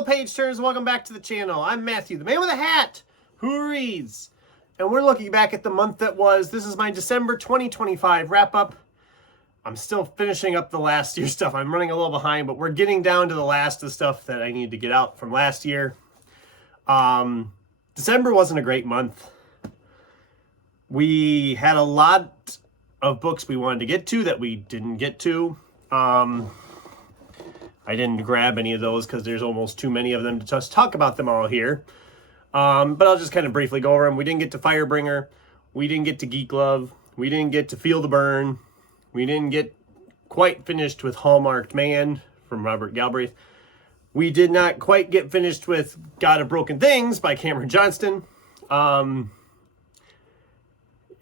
fellow page turners, welcome back to the channel. I'm Matthew, the man with a hat, who reads. And we're looking back at the month that was. This is my December 2025 wrap-up. I'm still finishing up the last year stuff. I'm running a little behind, but we're getting down to the last of the stuff that I need to get out from last year. December wasn't a great month. We had a lot of books we wanted to get to that we didn't get to. I didn't grab any of those because there's almost too many of them to just talk about them all here. But I'll just kind of briefly go over them. We didn't get to Firebringer. We didn't get to Geek Love. We didn't get to Feel the Burn. We didn't get quite finished with Hallmarked Man from Robert Galbraith. We did not quite get finished with God of Broken Things by Cameron Johnston.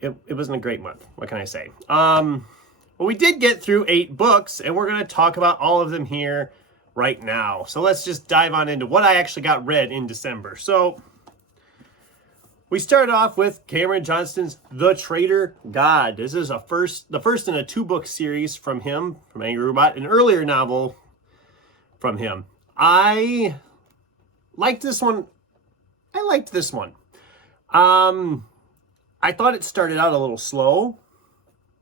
It wasn't a great month. What can I say? Well, we did get through 8 books, and we're going to talk about all of them here right now. So let's just dive on into what I actually got read in December. So we started off with Cameron Johnston's The Traitor God. This is the first in a 2-book series from him, from Angry Robot, an earlier novel from him. I liked this one. I thought it started out a little slow.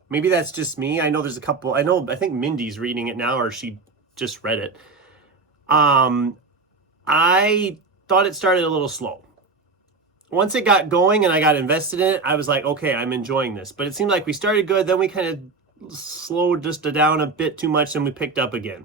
Maybe that's just me. I know there's a couple. I think Mindy's reading it now, or she just read it. I thought it started a little slow. Once it got going and I got invested in it, I was like, okay, I'm enjoying this. But it seemed like we started good, then we kind of slowed just down a bit too much, and we picked up again.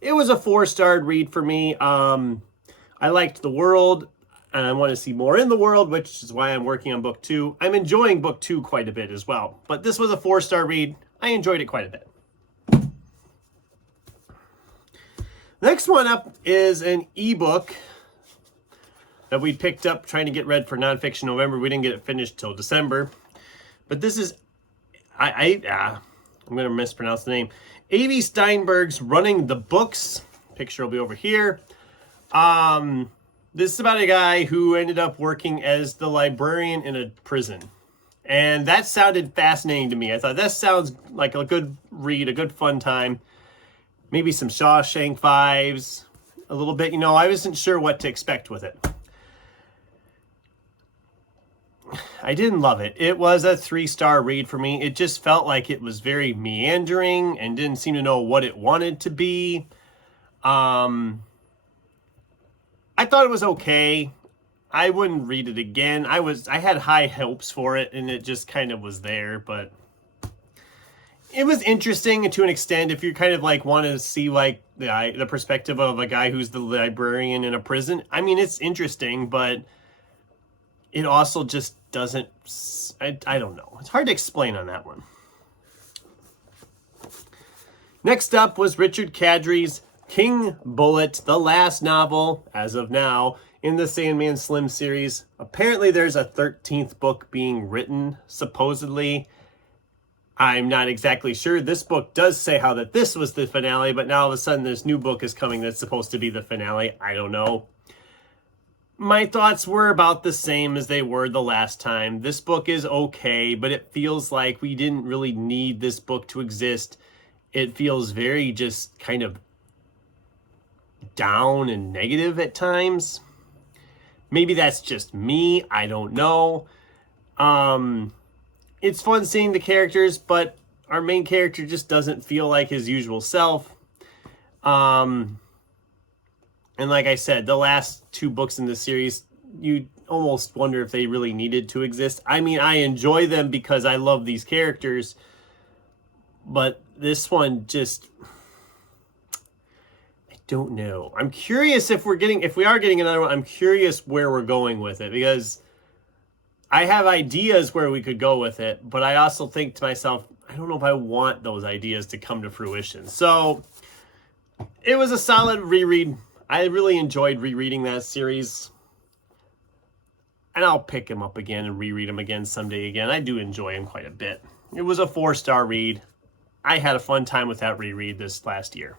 It was a 4-star read for me. I liked the world, and I want to see more in the world, which is why I'm working on book 2. I'm enjoying book 2 quite a bit as well. But this was a 4-star read. I enjoyed it quite a bit. Next one up is an ebook that we picked up trying to get read for Nonfiction November. We didn't get it finished till December. But this is, I'm going to mispronounce the name. A.V. Steinberg's Running the Books. Picture will be over here. This is about a guy who ended up working as the librarian in a prison. And that sounded fascinating to me. I thought, that sounds like a good read, a good fun time. Maybe some Shawshank vibes, a little bit. I wasn't sure what to expect with it. I didn't love it. It was a 3-star read for me. It just felt like it was very meandering and didn't seem to know what it wanted to be. I thought it was okay. I wouldn't read it again. I had high hopes for it, and it just kind of was there, but it was interesting to an extent if you kind of like want to see like the perspective of a guy who's the librarian in a prison. I mean, it's interesting, but it also just doesn't, I don't know. It's hard to explain on that one. Next up was Richard Kadri's King Bullet, the last novel, as of now, in the Sandman Slim series. Apparently there's a 13th book being written, supposedly. I'm not exactly sure. This book does say how that this was the finale, but now all of a sudden this new book is coming that's supposed to be the finale. I don't know. My thoughts were about the same as they were the last time. This book is okay, but it feels like we didn't really need this book to exist. It feels very just kind of down and negative at times. Maybe that's just me. I don't know. It's fun seeing the characters, but our main character just doesn't feel like his usual self. And like I said, the last 2 books in this series, you almost wonder if they really needed to exist. I mean, I enjoy them because I love these characters, but this one just, I don't know. I'm curious if we are getting another one, I'm curious where we're going with it, because I have ideas where we could go with it, but I also think to myself, I don't know if I want those ideas to come to fruition. So it was a solid reread. I really enjoyed rereading that series. And I'll pick him up again and reread him again someday again. I do enjoy him quite a bit. It was a 4-star read. I had a fun time with that reread this last year.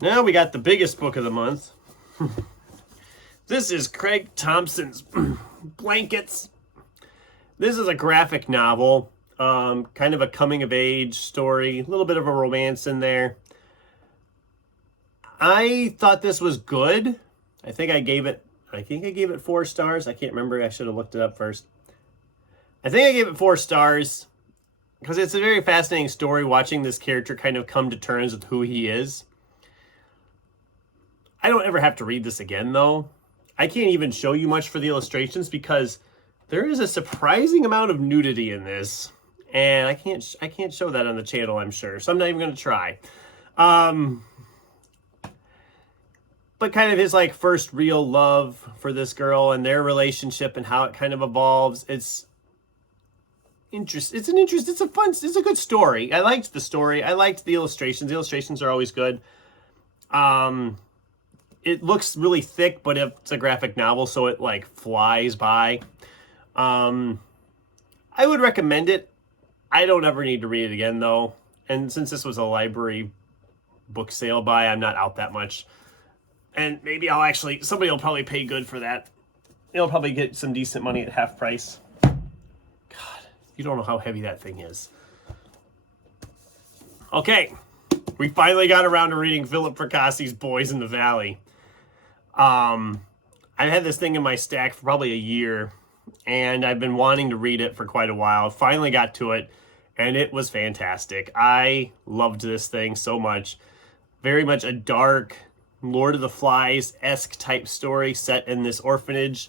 Now we got the biggest book of the month. This is Craig Thompson's Blankets. This is a graphic novel. Kind of a coming-of-age story. A little bit of a romance in there. I thought this was good. I think I gave it 4 stars. I can't remember. I should have looked it up first. I think I gave it 4 stars because it's a very fascinating story watching this character kind of come to terms with who he is. I don't ever have to read this again, though. I can't even show you much for the illustrations because there is a surprising amount of nudity in this, and I can't show that on the channel, I'm sure. So I'm not even going to try. But kind of his like first real love for this girl and their relationship and how it kind of evolves. It's a good story. I liked the story. I liked the illustrations. The illustrations are always good. It looks really thick, but it's a graphic novel, so it like flies by. I would recommend it. I don't ever need to read it again though. And since this was a library book sale buy, I'm not out that much. And maybe somebody will probably pay good for that. They'll probably get some decent money at half price. God, you don't know how heavy that thing is. Okay, we finally got around to reading Philip Fracassi's Boys in the Valley. I've had this thing in my stack for probably a year, and I've been wanting to read it for quite a while. Finally got to it, and it was fantastic. I loved this thing so much. Very much a dark Lord of the Flies-esque type story set in this orphanage.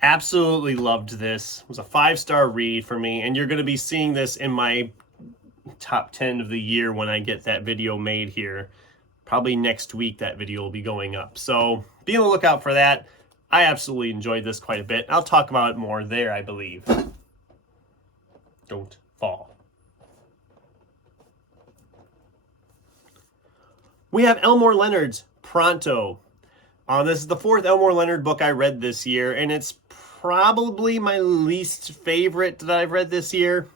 Absolutely loved this. It was a 5-star read for me, and you're going to be seeing this in my top 10 of the year when I get that video made here. Probably next week that video will be going up. So be on the lookout for that. I absolutely enjoyed this quite a bit. I'll talk about it more there, I believe. Don't fall. We have Elmore Leonard's Pronto. This is the 4th Elmore Leonard book I read this year, and it's probably my least favorite that I've read this year.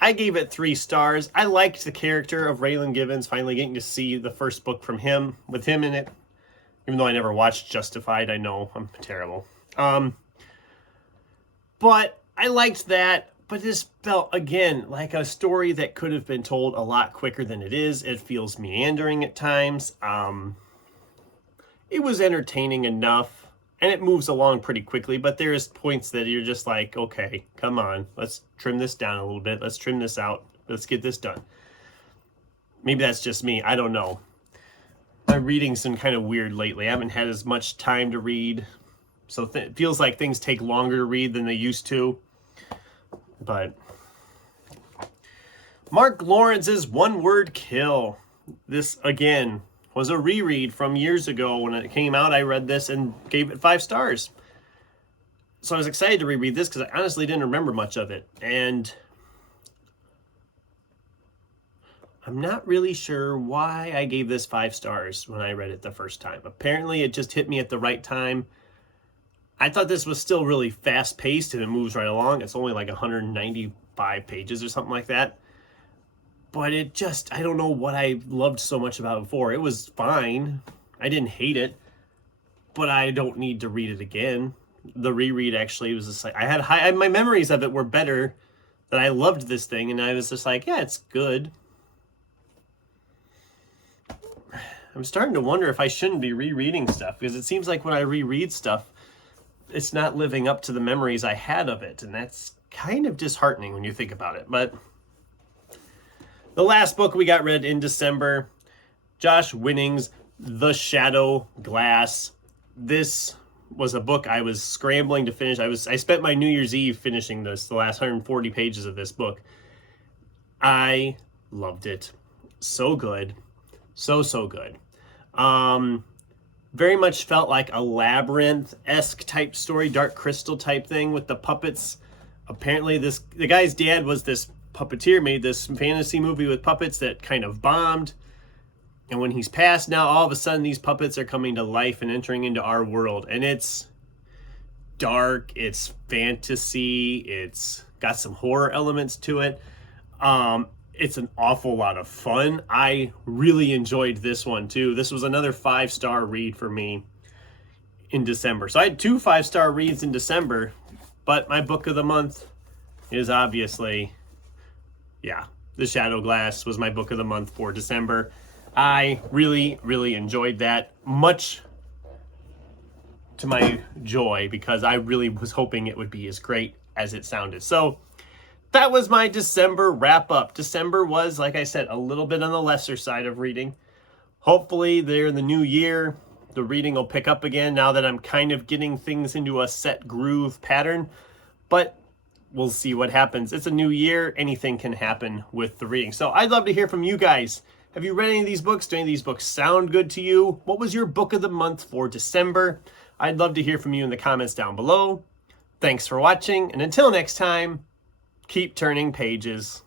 I gave it 3 stars. I liked the character of Raylan Givens, finally getting to see the first book from him, with him in it. Even though I never watched Justified, I know I'm terrible. But I liked that. But this felt, again, like a story that could have been told a lot quicker than it is. It feels meandering at times. It was entertaining enough, and it moves along pretty quickly, but there's points that you're just like, okay, come on, let's trim this down a little bit. Let's trim this out. Let's get this done. Maybe that's just me. I don't know. My reading's been kind of weird lately. I haven't had as much time to read, so it feels like things take longer to read than they used to. But Mark Lawrence's One Word Kill. This, again, was a reread from years ago. When it came out, I read this and gave it 5 stars. So I was excited to reread this because I honestly didn't remember much of it. And I'm not really sure why I gave this 5 stars when I read it the first time. Apparently, it just hit me at the right time. I thought this was still really fast-paced and it moves right along. It's only like 195 pages or something like that. But it just, I don't know what I loved so much about it before. It was fine. I didn't hate it. But I don't need to read it again. The reread actually was just like, my memories of it were better, that I loved this thing. And I was just like, yeah, it's good. I'm starting to wonder if I shouldn't be rereading stuff. Because it seems like when I reread stuff, it's not living up to the memories I had of it, and that's kind of disheartening when you think about it. But the last book we got read in December, Josh Winning's The Shadow Glass. This was a book I was scrambling to finish. I spent my New Year's Eve finishing this, the last 140 pages of this book. I loved it. So good. So good. Very much felt like a Labyrinth-esque type story, Dark Crystal type thing with the puppets. Apparently the guy's dad was this puppeteer, made this fantasy movie with puppets that kind of bombed. And when he's passed now, all of a sudden these puppets are coming to life and entering into our world. And it's dark, it's fantasy, it's got some horror elements to it. It's an awful lot of fun. I really enjoyed this one too. This was another 5-star read for me in December. So I had 2 5-star reads in December, but my book of the month is obviously, The Shadow Glass was my book of the month for December. I really, really enjoyed that, much to my joy, because I really was hoping it would be as great as it sounded. So that was my December wrap up. December was, like I said, a little bit on the lesser side of reading. Hopefully there in the new year, the reading will pick up again now that I'm kind of getting things into a set groove pattern. But we'll see what happens. It's a new year. Anything can happen with the reading. So I'd love to hear from you guys. Have you read any of these books? Do any of these books sound good to you? What was your book of the month for December? I'd love to hear from you in the comments down below. Thanks for watching, and until next time, keep turning pages.